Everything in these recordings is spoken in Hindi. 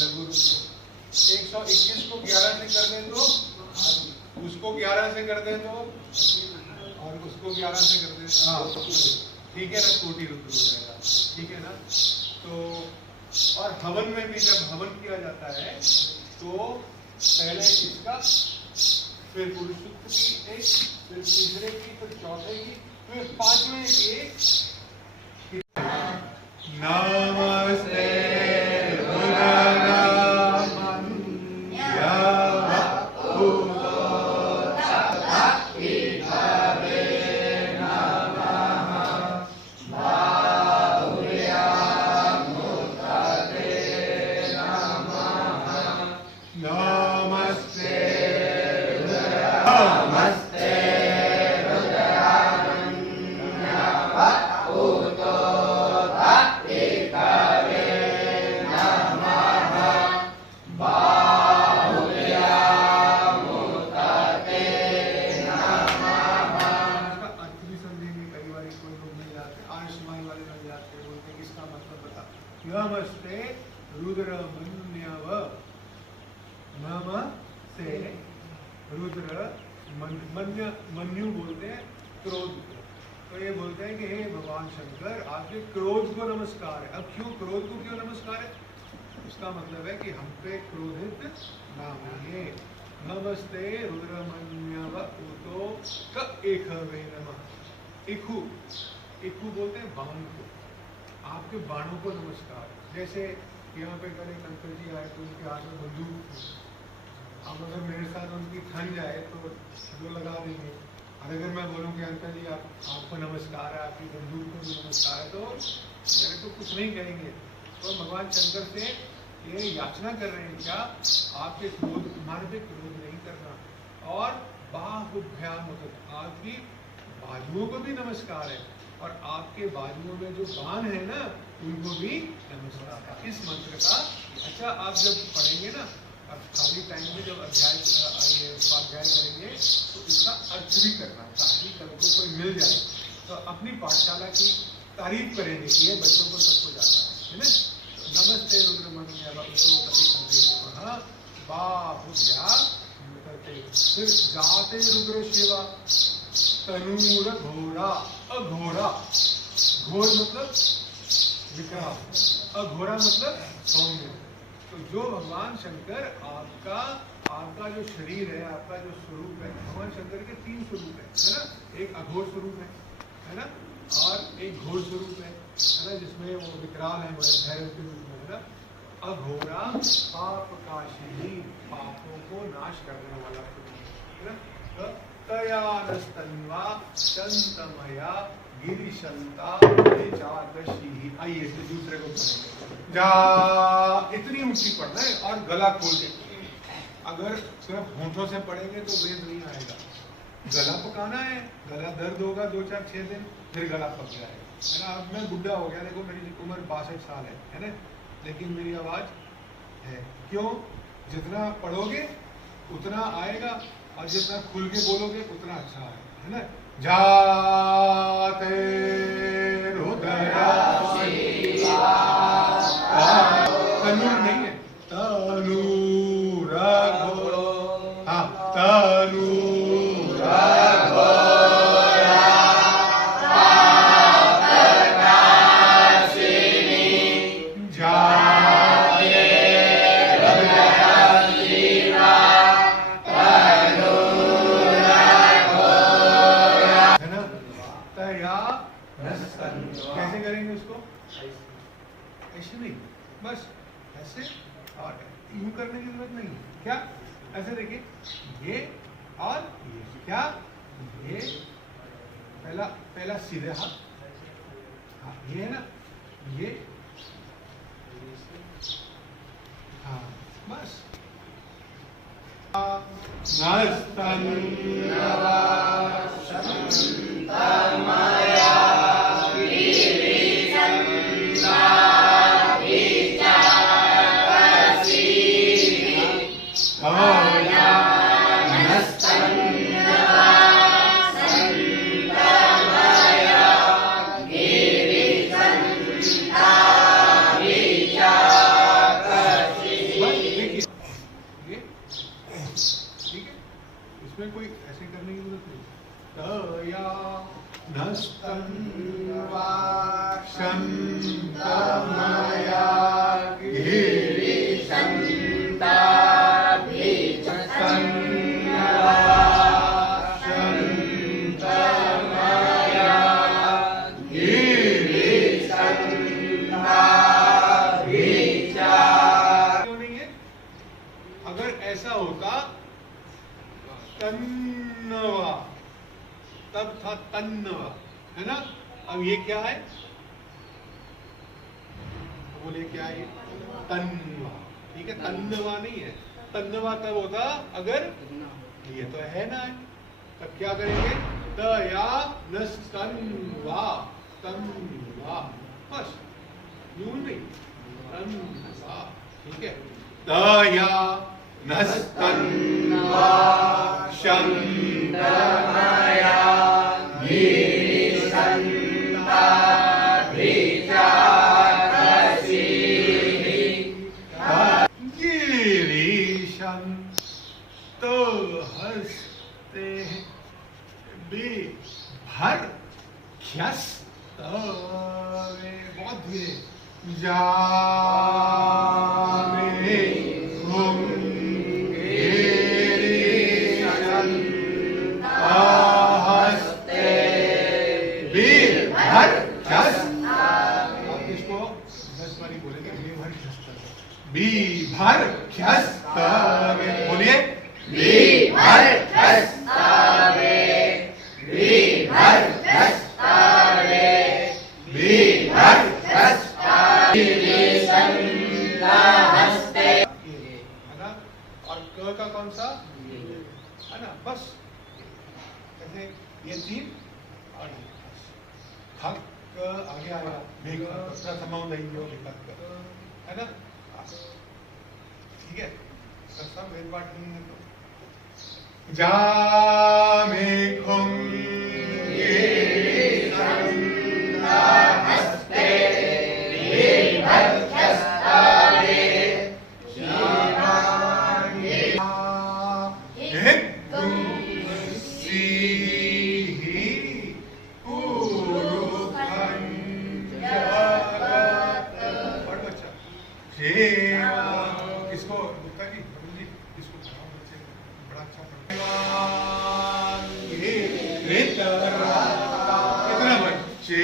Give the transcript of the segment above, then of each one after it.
लघु रूप को। 121 को 11 से कर दें तो, उसको 11 से कर दें तो, और उसको 11 से कर दें, हाँ ठीक है ना, कोटि रुद्र हो जाएगा, ठीक है ना। तो और हवन में भी जब हवन किया जाता है तो पहले इसका, फिर पुरुष सूक्त की एक, फिर तीसरे की, फिर चौथे की, फिर पांचवें की। नमस्ते नमस्ते रुद्रमन्यव, नमस्ते रुद्र मन्यु बोलते हैं क्रोध को। तो ये बोलते हैं कि हे भगवान शंकर, आपके क्रोध को नमस्कार है। अब क्यों क्रोध को क्यों नमस्कार है? उसका मतलब है कि हम पे क्रोधित ना होइए। नमस्ते रुद्रमन्यव उतो क एकवे नमः। इखु, इखु बोलते हैं बाण को, आपके बाणों को नमस्कार। जैसे यहाँ पे कल एक अंकल जी आए तो उनके हाथ में बंदूक थी। अब अगर मेरे साथ उनकी ठन जाए तो वो लगा देंगे, और अगर मैं बोलूँ कि अंकल जी आपको नमस्कार है, आपकी बंदूक को नमस्कार है, तो मेरे को कुछ नहीं कहेंगे। तो भगवान शंकर से ये याचना कर रहे हैं क्या, आपके क्रोध, तुम्हारे पे क्रोध नहीं करना। और बाहुभ्याम, आपकी बाजुओं को भी नमस्कार है, और आपके बाजुओं में जो बाण है ना, उनको भी नमस्कार है। इस मंत्र का, अच्छा आप जब पढ़ेंगे ना, अब खाली टाइम में जब अध्याय ये स्वाध्याय करेंगे तो इसका अर्थ भी करना, ताकि कल को कोई मिल जाए तो अपनी पाठशाला की तारीफ करेंगे कि ये बच्चों को सबको जाता है ना। तो नमस्ते रुद्रमन्यव बाहुभ्या, फिर जाते रुद्र शिवा तनूर घोरा। अघोरा, घोर मतलब विकराल, अघोरा मतलब सौम्य। तो जो भगवान शंकर आपका जो शरीर है, आपका जो स्वरूप है, भगवान शंकर के 3 स्वरूप है ना। एक अघोर स्वरूप है ना, और एक घोर स्वरूप है ना, जिसमें वो विकराल है, बड़े भैरव के रूप में, है ना। अघोरा पाप काशिनी, पापों को नाश करने वाला है ना। तयानस्तन्वा चंतमया गिरिशंता चादशी। आइए दूसरे को पढ़ेंगे। जा, इतनी ऊंची पढ़ना है और गला खोल के। अगर सिर्फ होठों से पढ़ेंगे तो वेद नहीं आएगा, गला पकाना है। गला दर्द होगा 2, 4, 6 दिन, फिर गला पक जाएगा, है ना। अब मैं बुढ़ा हो गया, देखो मेरी उम्र 62 साल है ना, लेकिन मेरी आवाज है। क्यों? जितना पढ़ोगे उतना आएगा, और जितना खुल के बोलोगे उतना अच्छा है ना। जाते तनूर नहीं है, तनूर, हाँ तनूर कैसे करेंगे उसको? ऐसे नहीं, बस ऐसे, और यूं करने की जरूरत नहीं। क्या? ऐसे देखिए, ये और ये, क्या ये पहला सीधे हाथ, हाँ ये है ना, ये, हाँ बस। इसमें कोई ऐसे करने की जरूरत नहीं। तया नस्तन्वा शन्तमया गिरिशन्ता ऐसा होता तन्नवा, तब था तन्नवा, है ना। अब ये क्या है, बोले क्या है ये तन्नवा, ठीक है। तन्नवा नहीं है, तन्नवा तब होता अगर ये तो है ना, तब क्या करेंगे, तया नस्तन्वा, तन्वा, बस यूं नहीं, तन्वा, ठीक है। तया नस्तन्वा शन्तमया गिरिशन्ता गिरिशन्तहस्ते बिभर्ख्यस्तवे, बहुत धीरे, जामे बिभर्ख्यस्तवे, बोलिए बिभर्ख्यस्तवे, बिभर्ख्यस्तवे, बिभर्ख्यस्तवे, है ना। और क का कौन सा है ना, बस कैसे ये तीन और ये खक आगे आएगा, प्रथम नहीं हो, है ना, ठीक है। सब एक बात नहीं है तो जामे हस्ते इसको गुप्ता जी इसको बड़ा अच्छा कितना बच्चे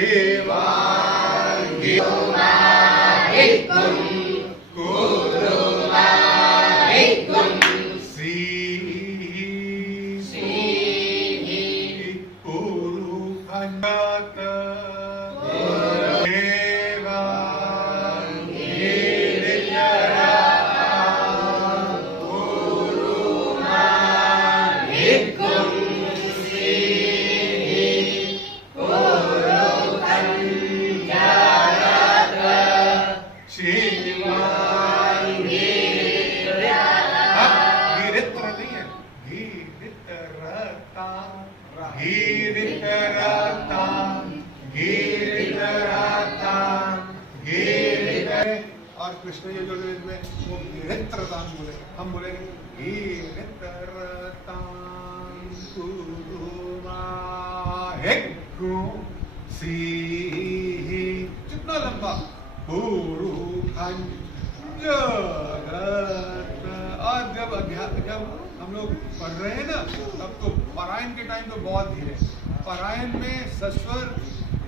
और कृष्ण यजुर्वेद में वो गिरित्रतान बोले, हम बोलेंगे गिरित्रतान जितना लंबा और जब हम लोग पढ़ रहे हैं ना, तब तो पारायण के टाइम तो बहुत धीरे, पारायण में सस्वर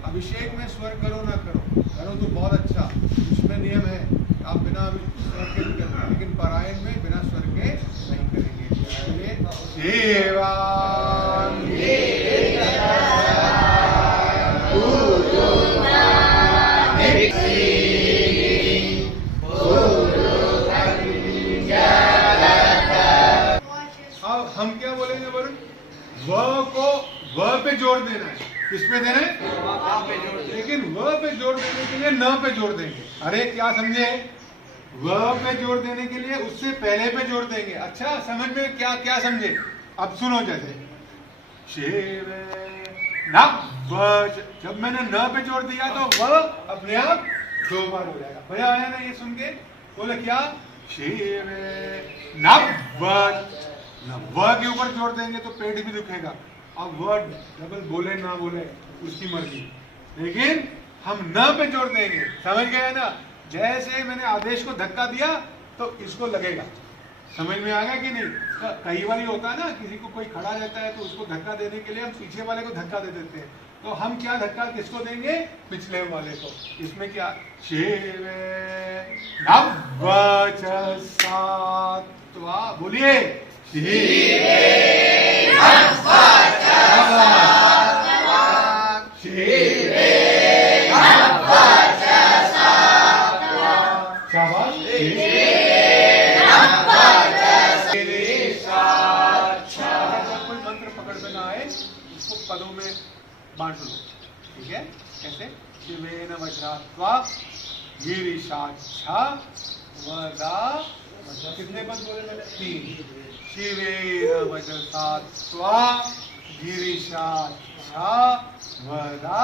अभिषेक में स्वर करो ना करो, करो तो बहुत अच्छा, उसमें नियम है, आप बिना स्वर के भी करते हैं, लेकिन पारायण में बिना स्वर के नहीं करेंगे। अब हम क्या बोलेंगे वरुण, व को व पे जोड़ देना है, किस पे देना है, लेकिन व पे जोड़ देने के लिए न पे जोड़ देंगे। अरे क्या समझे, व पे जोड़ देने के लिए उससे पहले पे जोड़ देंगे। अच्छा समझ में क्या क्या समझे, अब सुनो, जैसे शिव न व, जब मैंने न पे जोड़ दिया तो व अपने आप 2 बार हो जाएगा। भैया आया ना ये सुन के, बोले क्या, शिव न व व के ऊपर जोर देंगे तो पेट भी दुखेगा। अब वर्ड डबल बोले ना बोले उसकी मर्जी, लेकिन हम न पे जोर देंगे। समझ गए ना? जैसे मैंने आदेश को धक्का दिया तो इसको लगेगा। समझ में आ गया कि नहीं? कई बार होता है ना, किसी को कोई खड़ा रहता है तो उसको धक्का देने के लिए हम पीछे वाले को धक्का दे देते हैं। तो हम क्या धक्का किसको देंगे? पिछले वाले को। इसमें क्या शिवे नववचसात्वा, बोलिए शिवे नववचसात्वा, शिवे नववचसात्वा, शाबाश। कोई मंत्र पकड़ में ना आए उसको पदों में बांट लो, ठीक है? कैसे? शिवेन वज्रात्वा गिरिशाच्छा वदा, कितने पद बोले मैंने? 3। शिवेन वज्रात्वा गिरिशाच्छा वदा,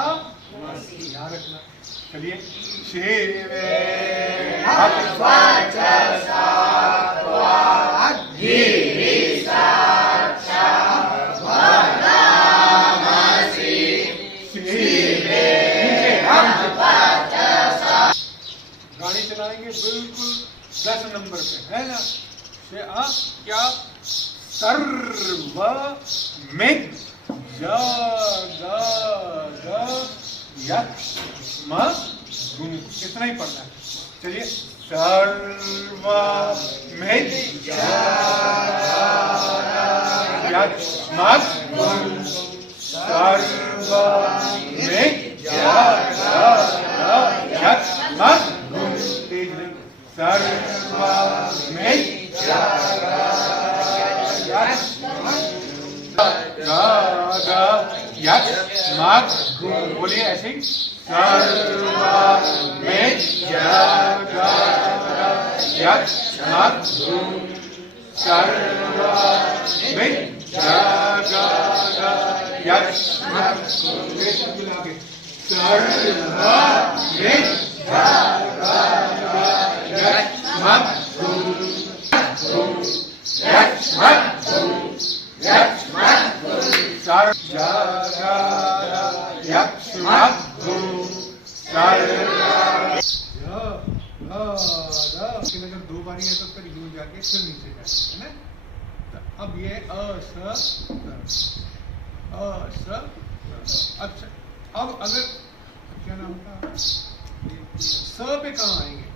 ध्यान रखना। चलिए, शिवेन वज्रात्वा गिरिशाच्छा गाड़ी चलाएंगे बिल्कुल 10 नंबर पे, है ना? क्या सर्व मिग इतना ही पढ़ना है। चलिए, सर्व मिग बोलिए ऐसे ही, अगर 2 बारी है तो फिर यूं जाके फिर नीचे जाए, है ना? अब ये अच्छा, अब अगर क्या नाम था, स पे कहाँ आएंगे?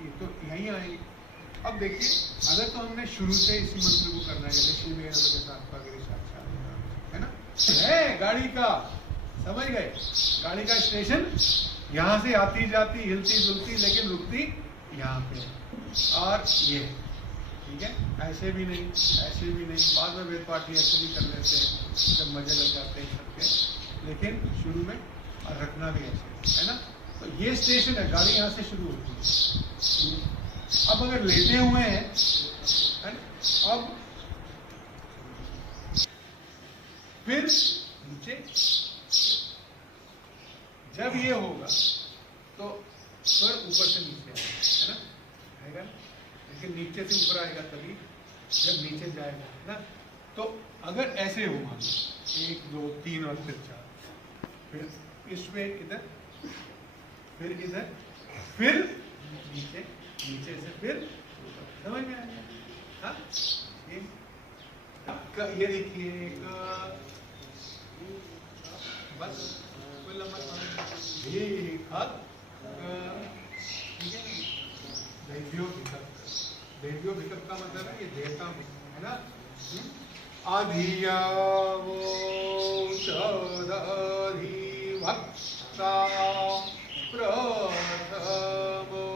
ये तो यहीं आएंगे। अब देखिए, अगर तो हमने शुरू से इसी मंत्र को करना है, जैसे शिवेन वज्रात्वा गिरिशाच्छा, है ना? है गाड़ी का, समझ गए? गाड़ी का स्टेशन यहाँ से आती जाती हिलती जुलती, लेकिन रुकती यहाँ पे, और ये, ठीक है? ऐसे भी नहीं, ऐसे भी नहीं। बाद में वेद पाठी ऐसे भी कर लेते हैं जब मजे लग जाते हैं सबके, लेकिन शुरू में और रखना भी ऐसे, है ना? तो ये स्टेशन है, गाड़ी यहाँ से शुरू होती है। अब अगर लेटे हुए हैं, है ना? अब फिर नीचे, जब ये होगा तो स्वर ऊपर से नीचे आएगा, है ना? आएगा, लेकिन नीचे से ऊपर आएगा तभी जब नीचे जाएगा, है ना? तो अगर ऐसे होगा 1 2 3 और फिर 4, फिर इसमें इधर, फिर इधर, फिर नीचे, नीचे से फिर समझ में आएगा? हाँ, ये देखिए, बस कोई लंबा देव्यो विकल्प का मतलब है ये देवता में, है ना? अधियावो चदधिवक्ता प्रथमो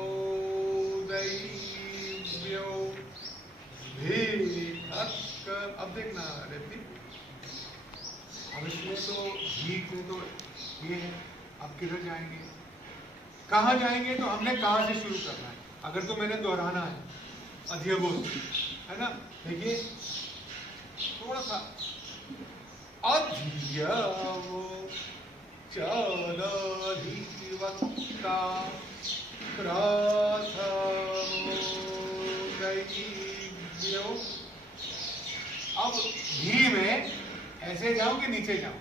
दैव्यो भीतक। अब देखना रेपी, अब इसमें तो भीख में तो ये है, अब किधर जाएंगे, कहाँ जाएंगे? तो हमने कहाँ से शुरू करना है? अगर तो मैंने दोहराना है अधियवो, है ना? देखिए थोड़ा सा, अधियवो चदधिवक्ता प्रथमो दैव्यो। अब देखना, रेपी, अगर तो मैंने दोहराना है, अधियवो, है ना? देखिए थोड़ा सा, अधियवो चदधिवक्ता प्रथमो दैव्यो। अब इसमें तो भीख में तो ये है, अब किधर जाएंगे? अब घी में ऐसे जाऊं कि नीचे जाऊं,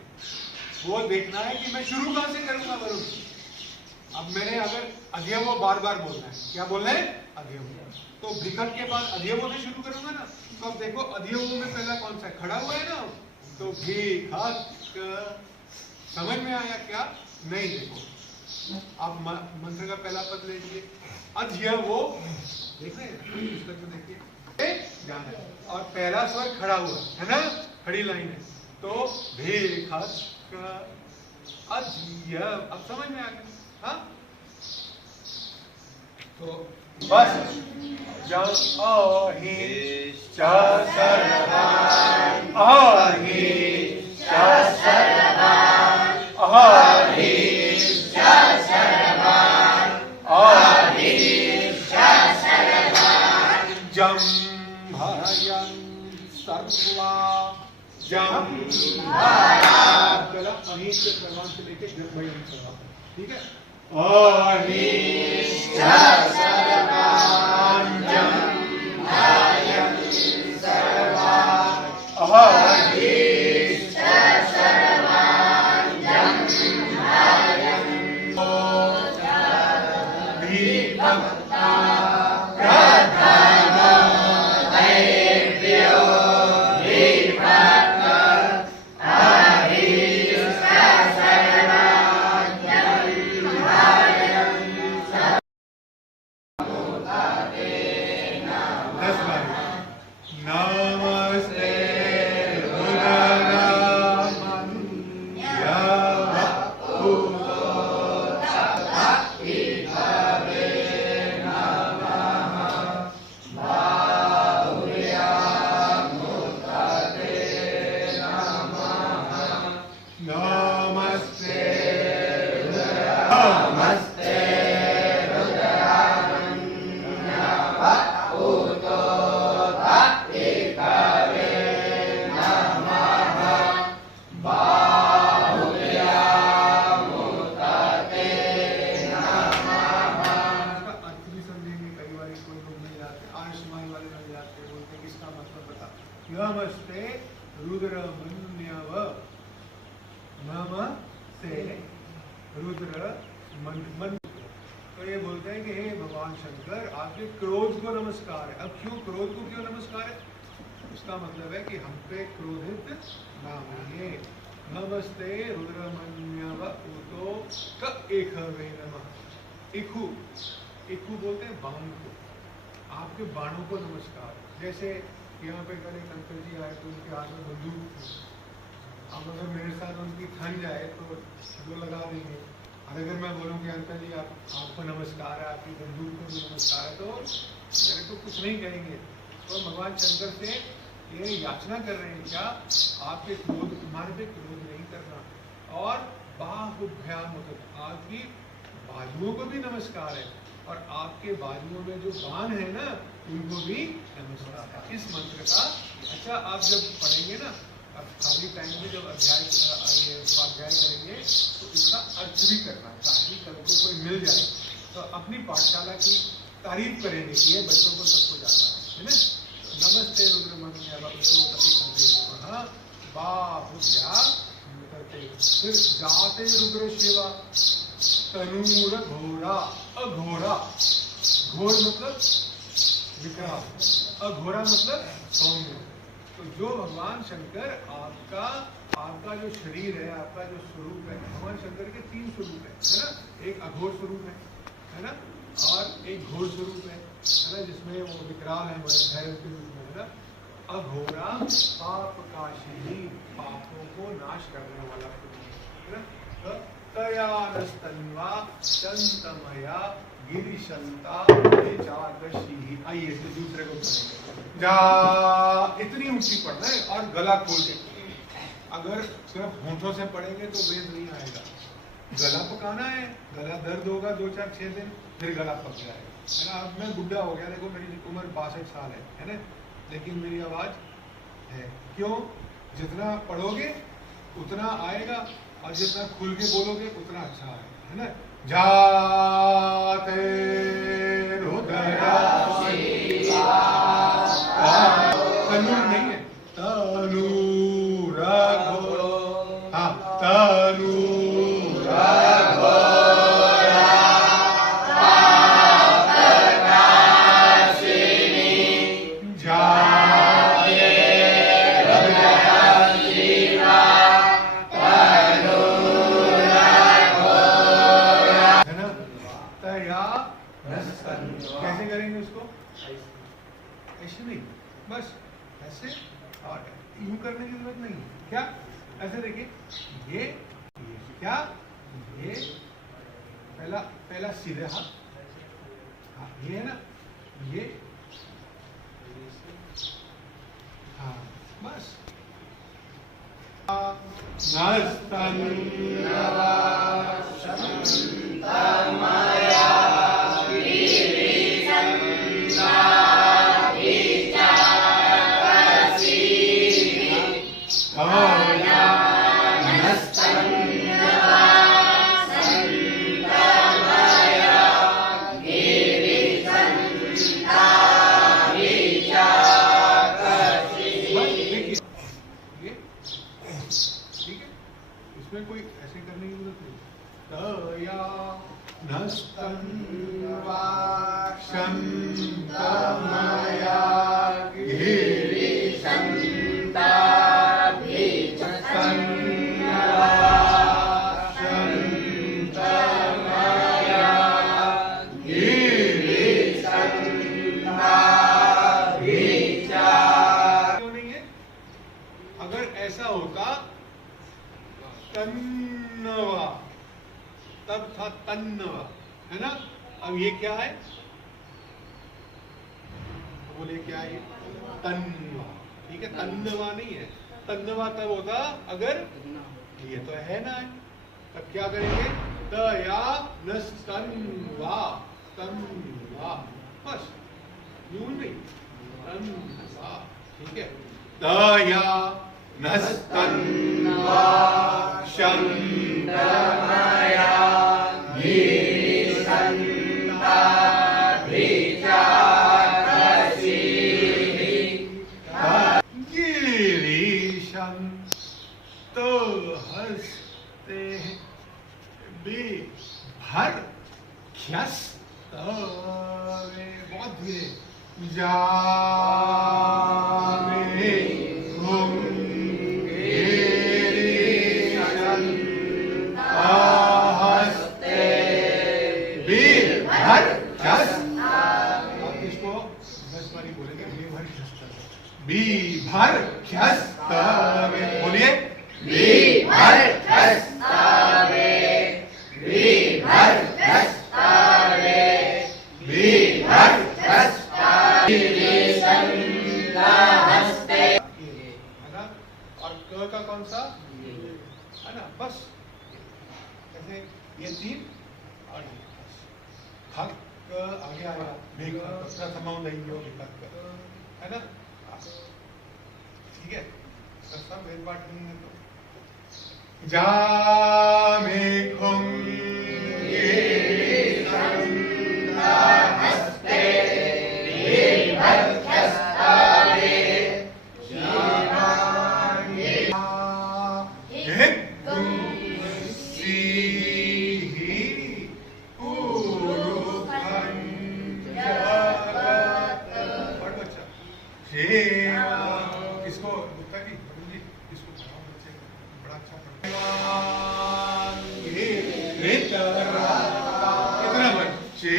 वो देखना है कि मैं शुरू कहां से करूंगा वरुण। अब मैंने अगर अध्ययवो बार बार बोलना है, क्या बोलना है? अध्ययवो। तो विकट के बाद अध्ययवो से शुरू करूंगा ना, तो अब देखो अध्ययवो में पहला कौन सा है? खड़ा हुआ है ना, तो भिखक। समझ में आया क्या? नहीं। देखो अब मंत्र का पहला पद ले लीजिए, अध्ययवो, देख रहे हैं इसका, तो देखिए ध्यान है, और पहला स्वर खड़ा हुआ है ना, खड़ी लाइन है, तो भिखक अध्यय। अब समझ में आ गया? हाँ, तो बस जब अहि च सर्वान् अहि च सर्वान् अहि च सर्वान् अहि च सर्वान् जम्भयन् सर्वा जम्भया। पहला अहि से सर्वान् से लेके जम्भयन् सर्वा, ठीक है? अहि च सर्वान् जम्भयन् सर्वा अहि च सर्वान् जम्भयन् विभक्ता प्रथमो दैव्यो विभक्त अहि च सर्वान् नमस्ते नमस्ते रुद्रमन्यव। नमस्ते रुद्रमन्यव। तो ये बोलते हैं कि हे भगवान शंकर, आपके क्रोध को नमस्कार है। अब क्यों क्रोध को क्यों नमस्कार है? उसका मतलब है कि हम पे क्रोधित ना होइए। नमस्ते रुद्रमन्यव उतो क एकवे नमः। इखु, इखु बोलते हैं बाण को, आपके बाणों को नमस्कार। जैसे यहाँ पे कल एक अंकल जी आए तो उनके हाथ में बंदूक थी। अब अगर मेरे साथ उनकी थन जाए तो वो लगा देंगे, और अगर मैं बोलूँ कि अंकल जी आपको नमस्कार है, आपकी बंदूक को भी नमस्कार है, तो मेरे को कुछ नहीं कहेंगे। तो भगवान शंकर से ये याचना कर रहे हैं क्या? आपके क्रोध, तुम्हारे पे क्रोध नहीं करना। और बाहुभ्याम, आपकी बाजुओं को भी नमस्कार है, और आपके बाजुओं में जो बाण है ना, उनको भी नमस्कार है। इस मंत्र का अच्छा आप जब पढ़ेंगे ना, अब खाली टाइम में जब अध्याय ये स्वाध्याय करेंगे तो इसका अर्थ भी करना, ताकि कल को कोई मिल जाए तो अपनी पाठशाला की तारीफ करेंगे कि ये बच्चों को सबको जाता है ना। नमस्ते रुद्रमन्यव बाहुभ्या। फिर जाते रुद्र शिवा तनूर घोड़ा। अघोड़ा, घोर मतलब विकराल, अघोड़ा मतलब सौम्य। तो जो भगवान शंकर आपका जो शरीर है, आपका जो स्वरूप है, भगवान शंकर के 3 स्वरूप है ना। एक अघोर स्वरूप है ना, और एक घोर स्वरूप है ना, जिसमें वो विकराल है, बड़े भैरव के रूप में है ना। अघोरा पाप काशिनी, पापों को नाश करने वाला है ना। तयानस्तन्वा चंतमया गिरिशंता जागशी। आइए तो दूसरे को पढ़ेंगे। जा इतनी ऊंची पढ़ना है और गला खोल के। अगर सिर्फ होंठों से पढ़ेंगे तो वेद नहीं आएगा। गला पकाना है, गला दर्द होगा 2, 4, 6 दिन, फिर गला पक जाएगा, है ना। अब मैं बुढ़ा हो गया, देखो मेरी उम्र 62 साल है ना, लेकिन मेरी आवाज है। क्यों? जितना पढ़ोगे उतना आएगा, और जितना खुल के बोलोगे उतना अच्छा है ना। जाते रुद्र शिवा, तनुर नहीं है, ऐसे नहीं, बस ऐसे और यूं करने की जरूरत नहीं। क्या ऐसे देखिए, ये क्या, ये पहला सीधे हाथ, हाँ ये है ना, ये हाँ बस। इसमें कोई ऐसे करने की जरूरत नहीं। तया नस्तन्वाक्षन्तमया क्यों नहीं है? अगर ऐसा होता तन्नवा, तब था तन्नवा, है ना। अब ये क्या है, बोले क्या है ये, तन्नवा, ठीक है। तन्नवा नहीं है, तन्नवा तब होता अगर ये तो है ना, तब क्या करेंगे, तया नस्तन्वा, तन्वा, बस यूं नहीं, तन्वा, ठीक है। तया नस्तन्वाक्षन्तमया गिरीशं तहस्ते बिभर्ख्यस्तवे, बहुत धीरे, जामे हुम गिरीशं तहस्ते बिभर्ख्यस्तवे। आप इसको 10 बारी बोलेंगे, बिभर्ख्यस्तवे, बोलिए बिभर्ख्यस्तवे, बिभर्ख्यस्तवे, बिभर्ख्यस्तवे, गिरीशन्तहस्ते, है ना। और क का कौन सा है ना, बस ऐसे ये 3 और ये बस। हक आगे आएगा, भेग प्रथमो दैयो वितर्क, है ना, ठीक है। सब वेद पाठ नहीं है तो जामे खुम गिरीशन्तहस्ते, बिभर्ख्यस्तवे, इसको गुप्ता जी, इसको पढ़ाओ बच्चे को, बड़ा अच्छा पढ़ाओ। इतना बच्चे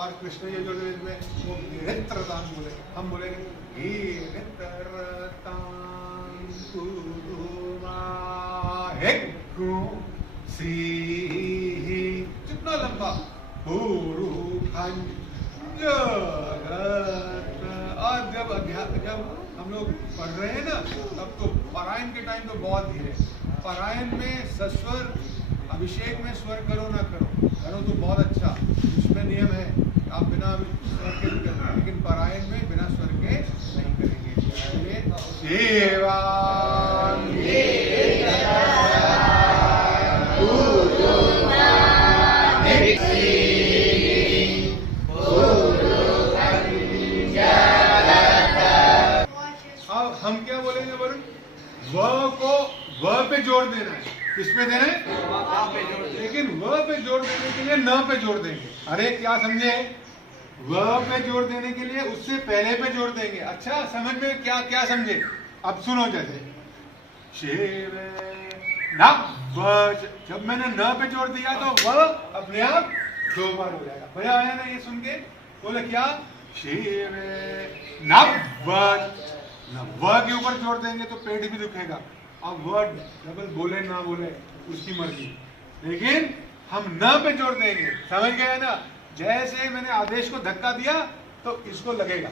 और कृष्ण यजुर्वेद में वो गिरित्रतां बोले, हम बोलेंगे गिरित्रतां कुरुमाहेक्कु श्रीः, कितना लंबा पुरुषं जगत्। और जब हम लोग पढ़ रहे हैं ना, तब तो पारायण के टाइम तो बहुत धीरे, पारायण में सस्वर अभिषेक में स्वर करो ना करो, करो तो बहुत अच्छा। स्वर के भी करना है, लेकिन पारायण में बिना स्वर के नहीं करेंगे। इसलिए अब हम क्या बोलेंगे वरुण? व को व पे जोर देना है। किस पे देना है? लेकिन व पे जोर देने के लिए न पे जोर देंगे। अरे क्या समझे? व पे जोर देने के लिए उससे पहले पे जोर देंगे। अच्छा समझ में क्या क्या समझे? अब सुनो, जैसे शिव न व, जब मैंने न पे जोर दिया तो व अपने आप 2 बार हो जाएगा। भैया आया ना ये सुन के? बोले क्या? शिव न व के ऊपर जोर देंगे तो पेट भी दुखेगा। अब वर्ड डबल बोले ना बोले उसकी मर्जी, लेकिन हम न पे जोर देंगे। समझ गए ना? जैसे मैंने आदेश को धक्का दिया तो इसको लगेगा।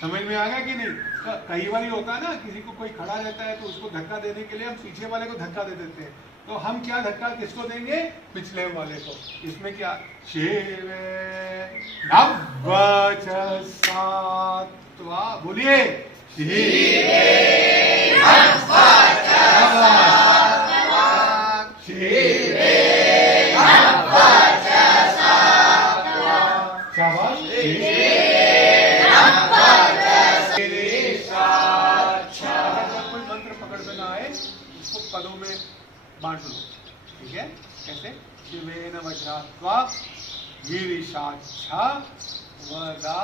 समझ में आ गया कि नहीं? तो कई बार होता है ना, किसी को कोई खड़ा रहता है तो उसको धक्का देने के लिए हम पीछे वाले को धक्का दे देते हैं। तो हम क्या धक्का किसको देंगे? पिछले वाले को। इसमें क्या? शिव नवचसात्वा, बोलिए पदों में बांट लो, ठीक है? कैसे? शिवेन वज्रात्वा गिरिशाच्छा वदा,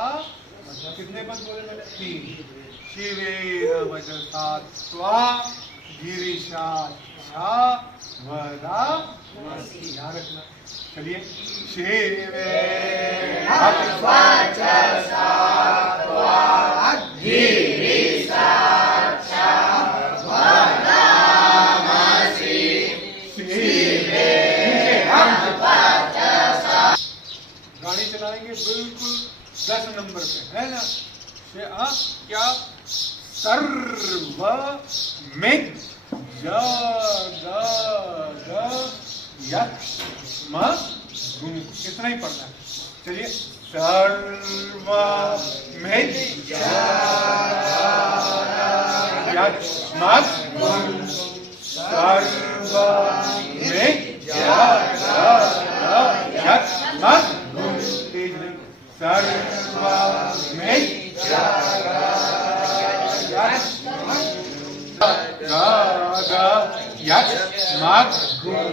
कितने पद बोले मैंने? 3। शिवेन वज्रात्वा गिरिशाच्छा वदा, ध्यान रखना। चलिए, शिवेन वज्रात्वा गिरिशाच्छा वदा, गाड़ी चलाएंगे बिल्कुल 10 नंबर पे, है ना? क्या? सर्व मिग कितना ही पढ़ना है। चलिए, सर्व मिग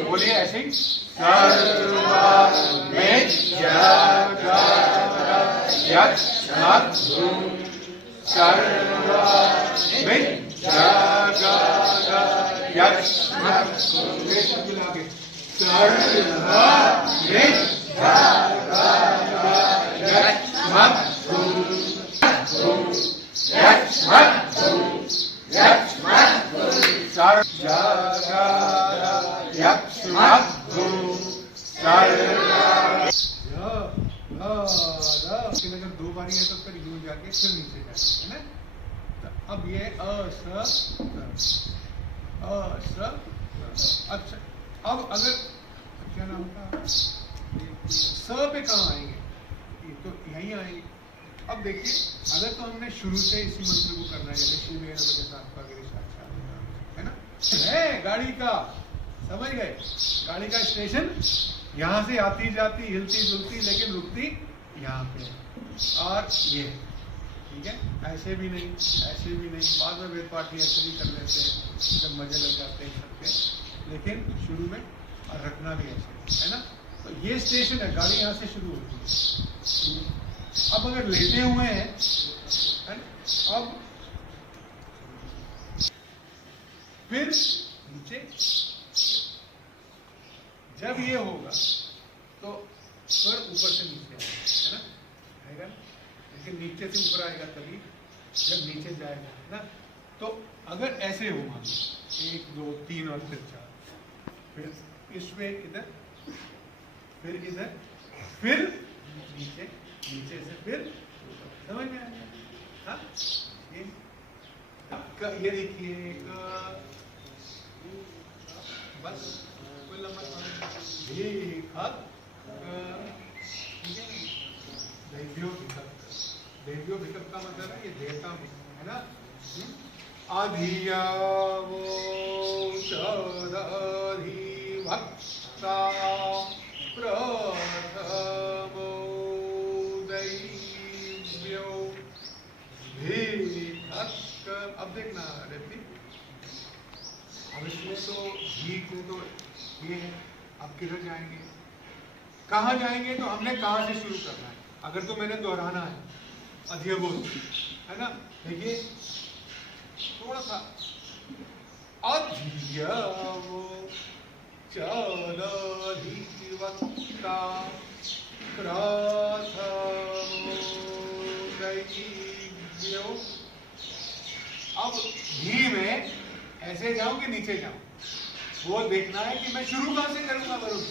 बोलिए ऐसे ही, अगर 2 बारी है तो फिर यूं जाके फिर नीचे जाए, है ना? तो अब ये अच्छा, अब अगर क्या नाम था, स पे कहाँ आएंगे? ये तो यहीं आएंगे। अब देखिए, अगर तो हमने शुरू से इसी मंत्र को करना है, जैसे शिव के साथ है ना, है गाड़ी का, समझ गए? गाड़ी का स्टेशन यहाँ से आती जाती हिलती जुलती, लेकिन रुकती यहाँ पे, और ये ठीक है, ऐसे भी नहीं, ऐसे भी नहीं। बाद में वेद पाठी ऐसे भी कर लेते हैं जब मजे लग जाते हैं सबके, लेकिन शुरू में और रखना भी ऐसे, है ना? तो ये स्टेशन है, गाड़ी यहाँ से शुरू होती है। अब अगर लेटे हुए हैं, है ना? अब फिर नीचे, जब ये होगा तो स्वर ऊपर से नीचे आएगा, है ना? आएगा, लेकिन नीचे से ऊपर आएगा तभी जब नीचे जाएगा, है ना? तो अगर ऐसे हो, मान 1 2 3 और फिर 4, फिर इसमें इधर, फिर इधर, फिर नीचे, नीचे से फिर ऊपर, समझ में आएगा? हाँ, ये देखिए, बस कोई लंबा ठीक है, भेद्यो विकल्प का मतलब है ये देवता में है ना। अधियावो चदधिवक्ता प्रथमो दैव्यो भीतक। अब देखना रेपी, अब इसमें तो भीख में तो ये है, अब किधर जाएंगे, कहाँ जाएंगे, तो हमने कहाँ से शुरू करना है। अगर तो मैंने दोहराना है अधियवो है ना, देखिए थोड़ा सा अधियवो चदधिवक्ता प्रथमो दैव्यो। अब भी में ऐसे जाऊं कि नीचे जाऊं, वो देखना है कि मैं शुरू कहां से करूंगा वरुण।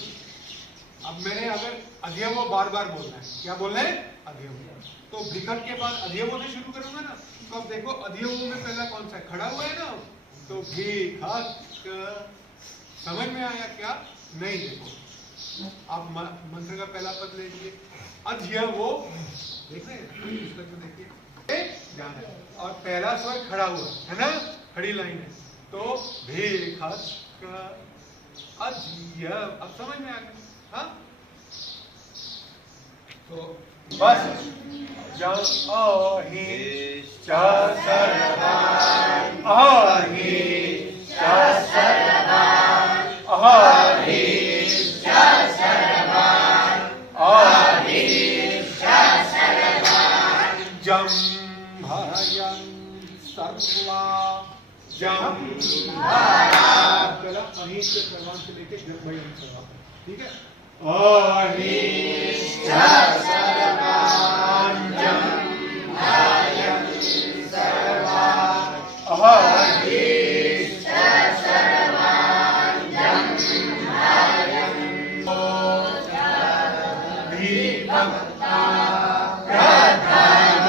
अब मैंने अगर अधियवो बार बार बोलना है, क्या बोलना है, अधियवो, तो विकल्प के बाद अधियवो से शुरू करूंगा ना। तो अब देखो अधियवो में पहला कौन सा है, खड़ा हुआ है ना, तो भिखक। समझ में आया क्या, नहीं। देखो अब मंत्र का पहला पद ले लीजिए, अधियवो, देख रहे हैं, देखिए जाना है, और पहला स्वर खड़ा हुआ है ना, खड़ी लाइन है, तो भिखक अधियव। अब समझ में आ गया, हाँ। तो बस जब अहि च सर्वान् अहि च सर्वान् अहि च सर्वान् अहि च सर्वान् जम्भयन् सर्वा जम्भया। पहला अहि से सर्वान् से लेके जम्भयन् सर्वा, ठीक है। अहिश्च सर्वान् जम्भयन् सर्वा अहिश्च सर्वान् जम्भयन् विभक्ता प्रथमो